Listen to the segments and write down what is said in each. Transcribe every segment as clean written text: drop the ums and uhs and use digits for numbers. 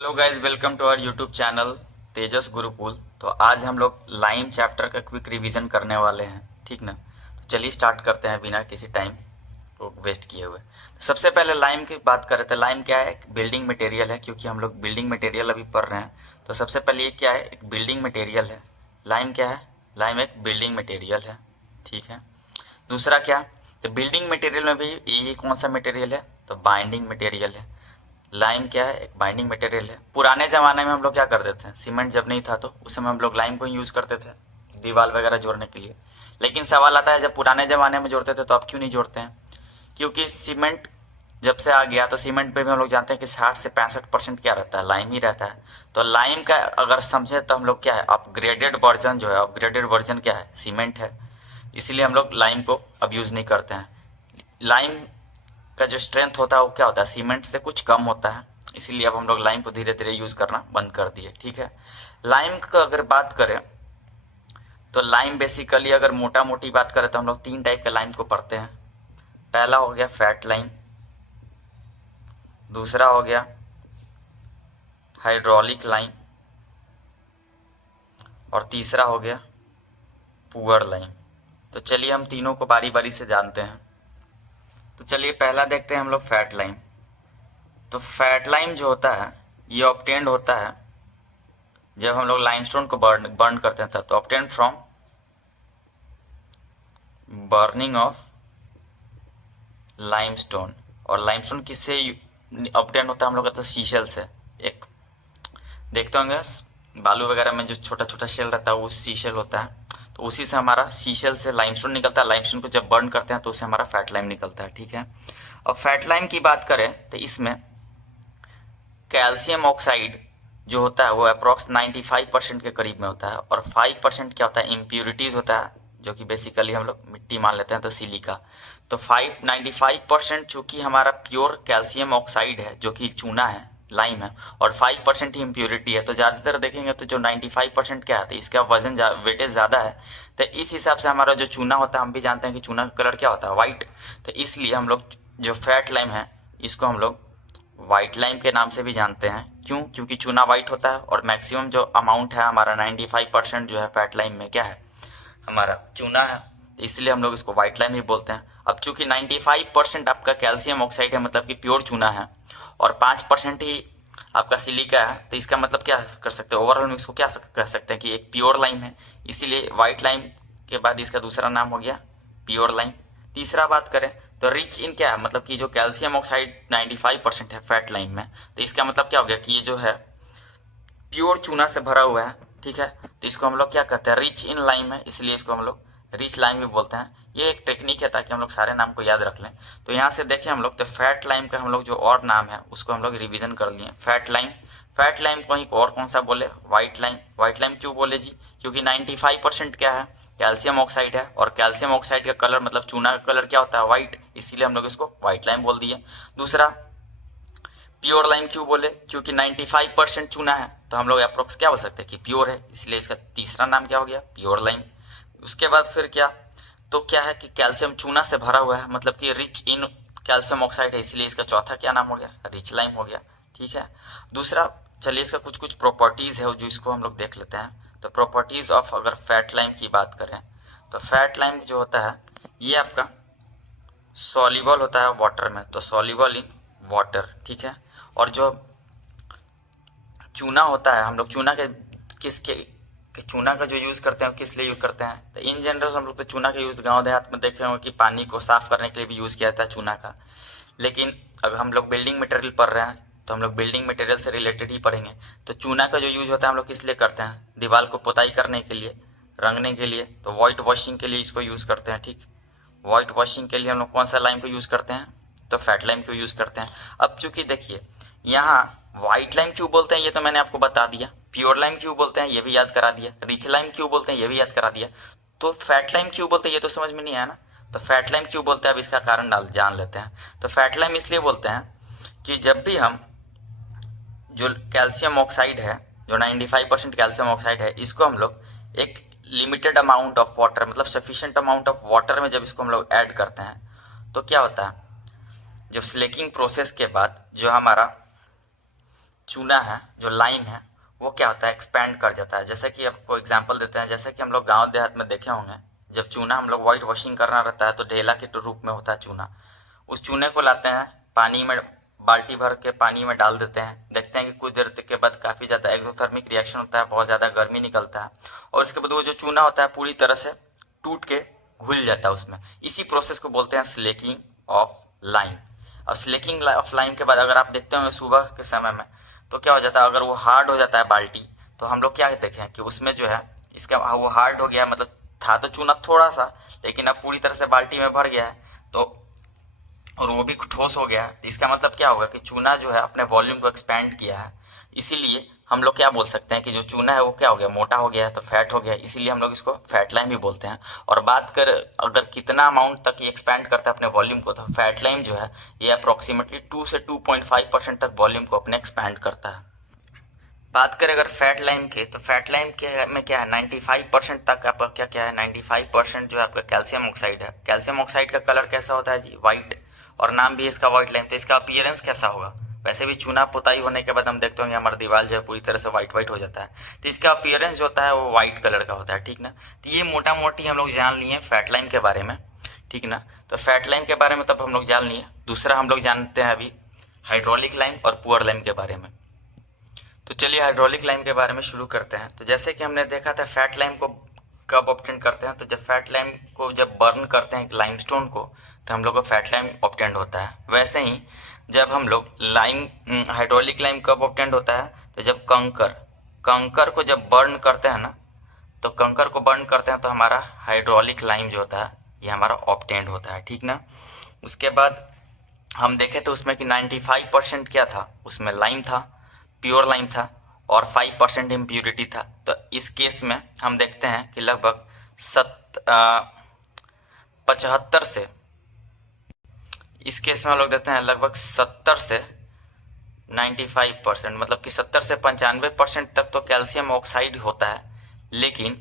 Hello guys, welcome to our YouTube channel Tejas Gurukul. तो आज हम लोग लाइम चैप्टर का क्विक रिवीजन करने वाले हैं, ठीक ना। तो चलिए स्टार्ट करते हैं बिना किसी टाइम को वेस्ट किए हुए। तो सबसे पहले लाइम की बात करें तो लाइम क्या है? एक बिल्डिंग मटेरियल है, क्योंकि हम लोग बिल्डिंग मटेरियल अभी पढ़ रहे हैं। तो सबसे पहले ये क्या है? एक बिल्डिंग मटेरियल है। लाइम क्या है? लाइम एक बिल्डिंग मटेरियल है, ठीक है। दूसरा क्या? तो बिल्डिंग मटेरियल में भी ये कौन सा मटेरियल है? तो बाइंडिंग मटेरियल है। लाइम क्या है? एक बाइंडिंग मटेरियल है। पुराने ज़माने में हम लोग क्या करते थे? सीमेंट जब नहीं था तो उस समय हम लोग लाइम को ही यूज़ करते थे दीवार वगैरह जोड़ने के लिए। लेकिन सवाल आता है, जब पुराने ज़माने में जोड़ते थे तो अब क्यों नहीं जोड़ते हैं? क्योंकि सीमेंट जब से आ गया तो सीमेंट पे भी हम लोग जानते हैं कि 60 से 65% क्या रहता है? लाइम ही रहता है। तो लाइम का अगर समझे तो हम लोग क्या है, अपग्रेडेड वर्जन जो है, अपग्रेडेड वर्जन क्या है? सीमेंट है। इसीलिए हम लोग लाइम को अब यूज़ नहीं करते हैं। लाइम का जो स्ट्रेंथ होता है वो क्या होता है? सीमेंट से कुछ कम होता है। इसीलिए अब हम लोग लाइम को धीरे धीरे यूज़ करना बंद कर दिए, ठीक है। लाइम का अगर बात करें तो लाइम बेसिकली अगर मोटा मोटी बात करें तो हम लोग 3 टाइप के लाइम को पढ़ते हैं। पहला हो गया फैट लाइम, दूसरा हो गया हाइड्रोलिक लाइम, और तीसरा हो गया पुअर लाइम। तो चलिए हम तीनों को बारी बारी से जानते हैं। तो चलिए पहला देखते हैं हम लोग फैट लाइम। तो फैट लाइम जो होता है ये ऑब्टेंड होता है जब हम लोग लाइमस्टोन को बर्न करते हैं तब। तो obtain from burning of limestone. और लाइमस्टोन किससे ऑब्टेन होता है? हम लोग कहते हैं शीशल से। एक देखते होंगे बालू वगैरह में जो छोटा छोटा शेल रहता है वो शीशल होता है। तो उसी से हमारा शीशल से लाइमस्टोन निकलता है। लाइमस्टोन को जब बर्न करते हैं तो उससे हमारा फैट लाइम निकलता है, ठीक है। अब फैट लाइम की बात करें तो इसमें कैल्शियम ऑक्साइड जो होता है वो अप्रॉक्स 95% के करीब में होता है, और 5% क्या होता है? इम्प्योरिटीज़ होता है, जो कि बेसिकली हम लोग मिट्टी मान लेते हैं, तो सिलिका। तो 95% चूँकि हमारा प्योर कैल्शियम ऑक्साइड है जो कि चूना है, लाइम है, और 5% ही इम्प्योरिटी है। तो ज़्यादातर देखेंगे तो जो 95% क्या है तो इसका वजन वेटेज ज़्यादा है। तो इस हिसाब से हमारा जो चूना होता है, हम भी जानते हैं कि चूना का कलर क्या होता है? वाइट। तो इसलिए हम लोग जो फैट लाइम है इसको हम लोग वाइट लाइम के नाम से भी जानते हैं। क्यों? क्योंकि चूना वाइट होता है, और मैक्सिमम जो अमाउंट है हमारा 95% जो है फैट लाइम में क्या है? हमारा चूना है। तो इसलिए हम लोग इसको वाइट लाइम ही बोलते हैं। अब चूंकि 95% आपका कैल्शियम ऑक्साइड है, मतलब कि प्योर चूना है, और 5% ही आपका सिलिका है, तो इसका मतलब क्या कर सकते हैं? ओवरऑल इसको क्या कह सकते हैं कि एक प्योर लाइम है। इसीलिए वाइट लाइम के बाद इसका दूसरा नाम हो गया प्योर लाइम। तीसरा बात करें तो रिच इन क्या है? मतलब कि जो कैल्शियम ऑक्साइड 95% है फैट लाइम में, तो इसका मतलब क्या हो गया कि ये जो है प्योर चूना से भरा हुआ है, ठीक है। तो इसको हम लोग क्या कहते हैं? रिच इन लाइम है, इसलिए इसको हम लोग रिच लाइम भी बोलते हैं। ये एक टेक्निक है ताकि हम लोग सारे नाम को याद रख लें। तो यहाँ से देखें हम लोग, तो फैट लाइम का हम लोग जो और नाम है उसको हम लोग रिवीजन कर लिए। फैट लाइम, फैट लाइम को ही और कौन सा बोले? White lime. वाइट लाइम क्यों बोले जी? क्योंकि 95% क्या है? कैल्शियम ऑक्साइड है, और कैल्शियम ऑक्साइड का कलर मतलब चूना का कलर क्या होता है? वाइट। इसीलिए हम लोग इसको वाइट लाइम बोल दिए। दूसरा प्योर लाइम क्यों बोले? क्योंकि 95% चूना है, तो हम लोग अप्रोक्स क्या बोल सकते हैं कि प्योर है, इसलिए इसका तीसरा नाम क्या हो गया? Pure lime. उसके बाद फिर क्या? तो क्या है कि कैल्शियम चूना से भरा हुआ है, मतलब कि रिच इन कैल्शियम ऑक्साइड है, इसलिए इसका चौथा क्या नाम हो गया? रिच लाइम हो गया, ठीक है। दूसरा, चलिए इसका कुछ कुछ प्रॉपर्टीज़ है जो इसको हम लोग देख लेते हैं। तो प्रॉपर्टीज़ ऑफ अगर फैट लाइम की बात करें तो फैट लाइम जो होता है ये आपका सॉल्युबल होता है वाटर में, तो सॉल्युबल इन वाटर, ठीक है। और जो चूना होता है, हम लोग चूना के चूना का जो यूज़ करते हैं किस लिए यूज़ करते हैं? तो इन जनरल हम लोग तो चूना का यूज़ गांव देहात में देखे होंगे कि पानी को साफ़ करने के लिए भी यूज़ किया जाता है चूना का। लेकिन अगर हम लोग बिल्डिंग मटेरियल पढ़ रहे हैं तो हम लोग बिल्डिंग मटेरियल से रिलेटेड ही पढ़ेंगे। तो चूना का जो यूज़ होता है हम लोग किस लिए करते हैं? दीवार को पुताई करने के लिए, रंगने के लिए, तो वाइट वॉशिंग के लिए इसको यूज़ करते हैं, ठीक। वाइट वॉशिंग के लिए हम लोग कौन सा लाइम को यूज़ करते हैं? तो फैट लाइम को यूज़ करते हैं। अब चूंकि देखिए यहाँ वाइट लाइम क्यों बोलते हैं ये तो मैंने आपको बता दिया, प्योर लाइम क्यों बोलते हैं ये भी याद करा दिया, रिच लाइम क्यों बोलते हैं ये भी याद करा दिया। तो फैट लाइम क्यों बोलते हैं ये तो समझ में नहीं आया ना। तो फैट लाइम क्यों बोलते हैं, अब इसका कारण जान लेते हैं। तो फैट लाइम इसलिए बोलते हैं कि जब भी हम जो कैल्शियम ऑक्साइड है, जो 95% कैल्शियम ऑक्साइड है, इसको हम लोग एक लिमिटेड अमाउंट ऑफ वाटर, मतलब सफिशिएंट अमाउंट ऑफ वाटर में जब इसको हम लोग ऐड करते हैं तो क्या होता है? जब स्लेकिंग प्रोसेस के बाद जो हमारा चूना है, जो लाइम है, वो क्या होता है, एक्सपैंड कर जाता है। जैसे कि आपको एग्जांपल देते हैं, जैसे कि हम लोग गांव देहात में देखे होंगे, जब चूना हम लोग वाइट वॉशिंग करना रहता है तो ढेला के रूप में होता है चूना। उस चूने को लाते हैं, पानी में बाल्टी भर के पानी में डाल देते हैं, देखते हैं कि कुछ देर के बाद काफ़ी ज़्यादा एक्सोथर्मिक रिएक्शन होता है, बहुत ज़्यादा गर्मी निकलता है, और उसके बाद वो जो चूना होता है पूरी तरह से टूट के घुल जाता है उसमें। इसी प्रोसेस को बोलते हैं स्लेकिंग ऑफ लाइम। और स्लेकिंग ऑफ लाइम के बाद अगर आप देखते होंगे सुबह के समय में, तो क्या हो जाता है, अगर वो हार्ड हो जाता है बाल्टी, तो हम लोग क्या देखें कि उसमें जो है इसका वो हार्ड हो गया, मतलब था तो चूना थोड़ा सा, लेकिन अब पूरी तरह से बाल्टी में भर गया है, तो और वो भी ठोस हो गया है। तो इसका मतलब क्या होगा कि चूना जो है अपने वॉल्यूम को एक्सपैंड किया है। इसीलिए हम लोग क्या बोल सकते हैं कि जो चूना है वो क्या हो गया, मोटा हो गया है, तो फैट हो गया, इसीलिए हम लोग इसको फैट लाइम भी बोलते हैं। और बात कर अगर कितना अमाउंट तक ये एक्सपैंड करता है अपने वॉल्यूम को, तो फैट लाइम जो है ये अप्रॉक्सीमेटली 2 से 2.5% तक वॉल्यूम को अपने एक्सपैंड करता है। बात करें अगर फैट लाइम के, तो फैट लाइम के में क्या है, 95% तक आपका क्या है, 95% जो है आपका कैल्शियम ऑक्साइड है। कैल्शियम ऑक्साइड का कलर कैसा होता है जी, वाइट, और नाम भी इसका वाइट लाइम। तो इसका अपीयरेंस कैसा होगा, वैसे भी चूना पुताई होने के बाद हम देखते होंगे हमारा दीवार जो है पूरी तरह से वाइट हो जाता है, तो इसका अपीयरेंस जो होता है वो वाइट कलर का होता है, ठीक ना। तो ये मोटा मोटी हम लोग जान लिए फैट लाइम के बारे में, ठीक ना। तो फैट लाइम के बारे में तब हम लोग जान लिए। दूसरा हम लोग जानते हैं अभी हाइड्रोलिक लाइम और पुअर लाइम के बारे में। तो चलिए हाइड्रोलिक लाइम के बारे में शुरू करते हैं। तो जैसे कि हमने देखा था फैट लाइम को कब ऑब्टेन करते हैं, तो जब फैट लाइम को जब बर्न करते हैं लाइमस्टोन को, तो हम लोग को फैट लाइम ऑब्टेन होता है। वैसे ही जब हम लोग हाइड्रोलिक लाइम कब ऑब्टेन होता है, तो जब कंकर को जब बर्न करते हैं ना, तो कंकर को बर्न करते हैं तो हमारा हाइड्रोलिक लाइम जो होता है ये हमारा ऑब्टेन होता है, ठीक ना। उसके बाद हम देखें तो उसमें कि 95% क्या था, उसमें लाइम था, प्योर लाइम था, और 5% इम्प्योरिटी था। तो इस केस में हम देखते हैं कि लगभग 75 से, इस केस में हम लोग देखते हैं लगभग 70 से 95%, मतलब कि 70 से 95% तक तो कैल्शियम ऑक्साइड होता है, लेकिन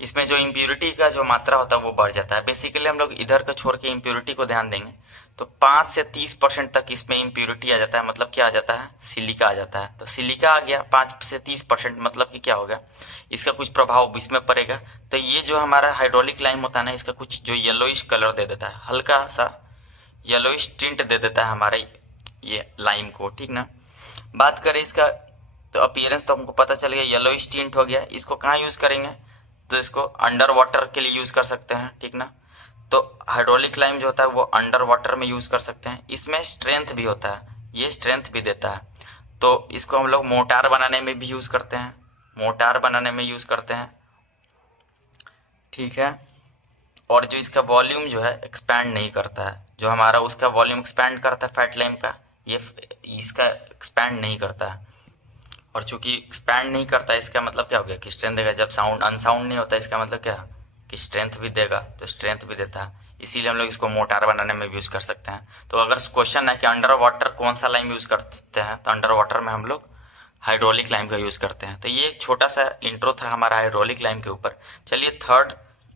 इसमें जो इम्प्योरिटी का जो मात्रा होता है वो बढ़ जाता है। बेसिकली हम लोग इधर का छोड़ के इम्प्योरिटी को ध्यान देंगे तो 5 से 30% तक इसमें इम्प्योरिटी आ जाता है, मतलब क्या आ जाता है, सिलिका आ जाता है। तो सिलिका आ गया 5 से 30%, मतलब कि क्या होगा, इसका कुछ प्रभाव इसमें पड़ेगा। तो ये जो हमारा हाइड्रोलिक लाइम होता है ना, इसका कुछ जो येलोइश कलर दे देता है, हल्का सा येलोइश टिंट दे देता है हमारे ये लाइम को, ठीक ना। बात करें इसका तो अपीयरेंस तो हमको पता चल गया, येलोइश टिंट हो गया। इसको कहाँ यूज़ करेंगे, तो इसको अंडर वाटर के लिए यूज़ कर सकते हैं, ठीक ना। तो हाइड्रोलिक लाइम जो होता है वो अंडर वाटर में यूज़ कर सकते हैं। इसमें स्ट्रेंथ भी होता है, ये स्ट्रेंथ भी देता है। तो इसको हम लोग मोटार बनाने में भी यूज़ करते हैं, मोटार बनाने में यूज़ करते हैं, ठीक है। और जो इसका वॉल्यूम जो है एक्सपैंड नहीं करता है, जो हमारा उसका वॉल्यूम एक्सपैंड करता है फैट लाइम का, ये इसका एक्सपैंड नहीं करता है। और चूंकि एक्सपैंड नहीं करता, इसका मतलब क्या हो गया कि स्ट्रेंथ देगा। जब साउंड अनसाउंड नहीं होता, इसका मतलब क्या कि स्ट्रेंथ भी देगा, तो स्ट्रेंथ भी देता है। इसीलिए हम लोग इसको मोटार बनाने में भी यूज़ कर सकते हैं। तो अगर क्वेश्चन है कि अंडर वाटर कौन सा लाइम यूज़ करते हैं, तो अंडर वाटर में हम लोग हाइड्रोलिक लाइम का यूज़ करते हैं। तो ये एक छोटा सा इंट्रो था हमारा हाइड्रोलिक लाइम के ऊपर। चलिए third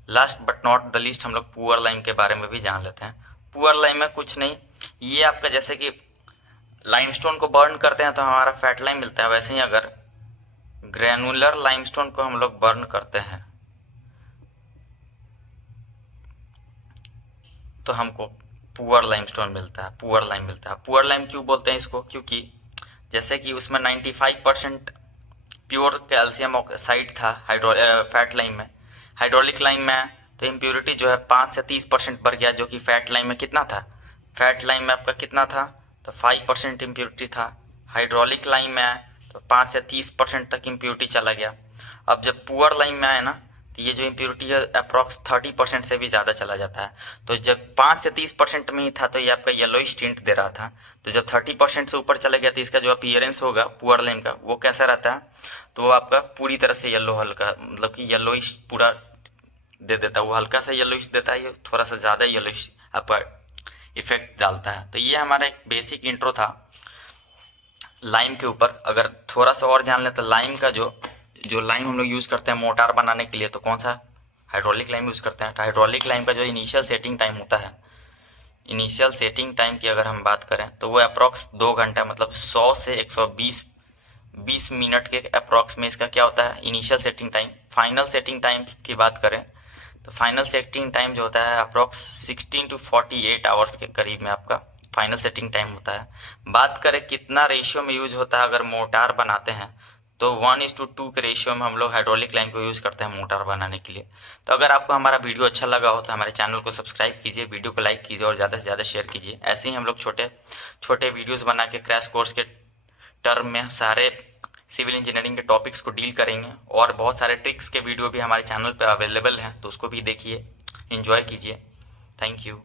last but not the least हम लोग पुअर लाइम के बारे में भी जान लेते हैं। पुअर लाइम में कुछ नहीं, ये आपका जैसे कि लाइमस्टोन को बर्न करते हैं तो हमारा फैट लाइम मिलता है, वैसे ही अगर ग्रैनुलर लाइमस्टोन को हम लोग बर्न करते हैं तो हमको पुअर लाइमस्टोन मिलता है, पुअर लाइम मिलता है। पुअर लाइम क्यों बोलते हैं इसको, क्योंकि जैसे कि उसमें 95% प्योर कैल्शियम ऑक्साइड था फैट लाइम में, हाइड्रोलिक लाइम में तो इम्प्योरिटी जो है 5 से 30% बढ़ गया, जो कि फैट लाइम में कितना था, फैट लाइम में आपका कितना था, तो 5% इम्प्योरिटी था। हाइड्रोलिक लाइम में आए तो 5 से 30% तक इम्प्योरिटी चला गया। अब जब पुअर लाइम में आए ना, तो ये जो इम्प्योरिटी है अप्रॉक्स 30% से भी ज़्यादा चला जाता है। तो जब 5 से 30% में ही था तो ये आपका येलोइश टिंट दे रहा था, तो जब 30% से ऊपर चला गया तो इसका जो अपीयरेंस होगा पुअर लाइम का वो कैसा रहता है, तो वो आपका पूरी तरह से येलो, हल्का मतलब कि येलोइश पूरा दे देता है। वो हल्का सा येलोइश देता है, ये थोड़ा सा ज़्यादा येलोइश आपका इफेक्ट डालता है। तो ये हमारा एक बेसिक इंट्रो था लाइम के ऊपर। अगर थोड़ा सा और जान लें तो लाइम का जो लाइम हम लोग यूज़ करते हैं मोटार बनाने के लिए, तो कौन सा, हाइड्रोलिक लाइम यूज़ करते हैं। तो हाइड्रोलिक लाइम का जो इनिशियल सेटिंग टाइम होता है, इनिशियल सेटिंग टाइम की अगर हम बात करें तो वो अप्रॉक्स 2 घंटा, मतलब 100 से 120 20 मिनट के अप्रॉक्स में इसका क्या होता है initial setting time. Final setting time की बात करें तो फाइनल सेटिंग टाइम जो होता है अप्रॉक्स 16 to 48 आवर्स के करीब में आपका फाइनल सेटिंग टाइम होता है। बात करें कितना रेशियो में यूज होता है अगर मोटार बनाते हैं तो 1:2 के रेशियो में हम लोग हाइड्रोलिक लाइन को यूज़ करते हैं मोटार बनाने के लिए। तो अगर आपको हमारा वीडियो अच्छा लगा हो तो हमारे चैनल को सब्सक्राइब कीजिए, वीडियो को लाइक कीजिए और ज़्यादा से ज़्यादा शेयर कीजिए। ऐसे ही हम लोग छोटे छोटे वीडियोज़ बना के क्रैश कोर्स के टर्म में सारे सिविल इंजीनियरिंग के टॉपिक्स को डील करेंगे और बहुत सारे ट्रिक्स के वीडियो भी हमारे चैनल पर अवेलेबल हैं, तो उसको भी देखिए, एंजॉय कीजिए। Thank you.